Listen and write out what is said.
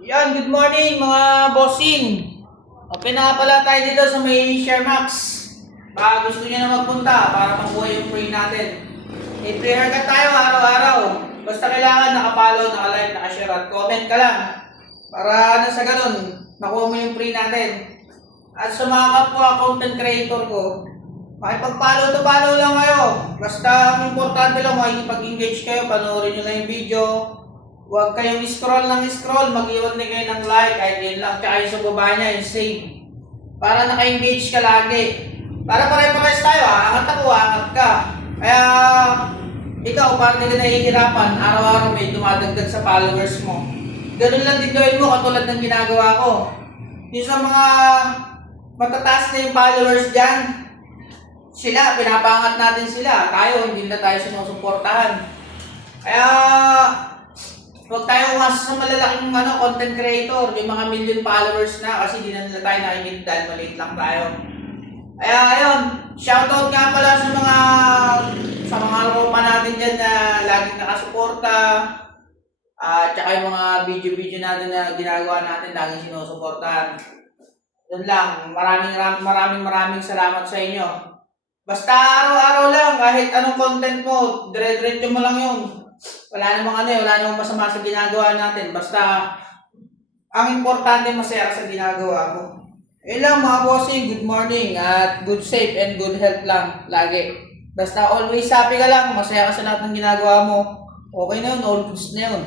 Yan, good morning mga bossing. Open na pala tayo dito sa may ShareMax. Baka gusto niyo na magpunta para makuha yung free natin. May free haircut tayo araw-araw. Basta kailangan nakapollow, naka-like, naka-share at comment ka lang. Para sa ganun, makuha mo yung free natin. At sa mga kapwa content creator ko, makipag-follow to follow lang kayo. Basta ang importante lang, makikipag-engage kayo, panoorin nyo lang yung video. Huwag kayong scroll ng scroll, mag-iwan din kayo ng like, kahit yun lang, tsaka yung sa baba niya, yung save. Para naka-engage ka lagi. Para pare-pares tayo, aangat ako, aangat ka. Kaya, ikaw, para hindi ka nahihirapan, araw-araw may dumadagdag sa followers mo. Ganun lang din gawin mo, katulad ng ginagawa ko. Yung sa mga matataas na yung followers dyan, sila, pinapangat natin sila. Tayo, hindi na tayo sinusuportahan. Kaya, huwag tayo umasa sa malalaking content creator, yung mga million followers na kasi di na nila tayo nakikita dahil maliit lang tayo. Kaya ayun, shoutout nga pala sa mga ropa natin dyan na laging nakasuporta. Tsaka yung mga video natin na ginagawa natin, laging sinusuportahan. Yun lang, maraming salamat sa inyo. Basta araw-araw lang, kahit anong content mo, dire-diretso mo lang yun. Wala namang masama sa ginagawa natin. Basta, ang importante masaya sa ginagawa mo. Yun lang mga bossing, good morning at good safe and good health lang lagi. Basta always happy ka lang, masaya ka sa lahat ng ginagawa mo. Okay na yun, all goods na yun.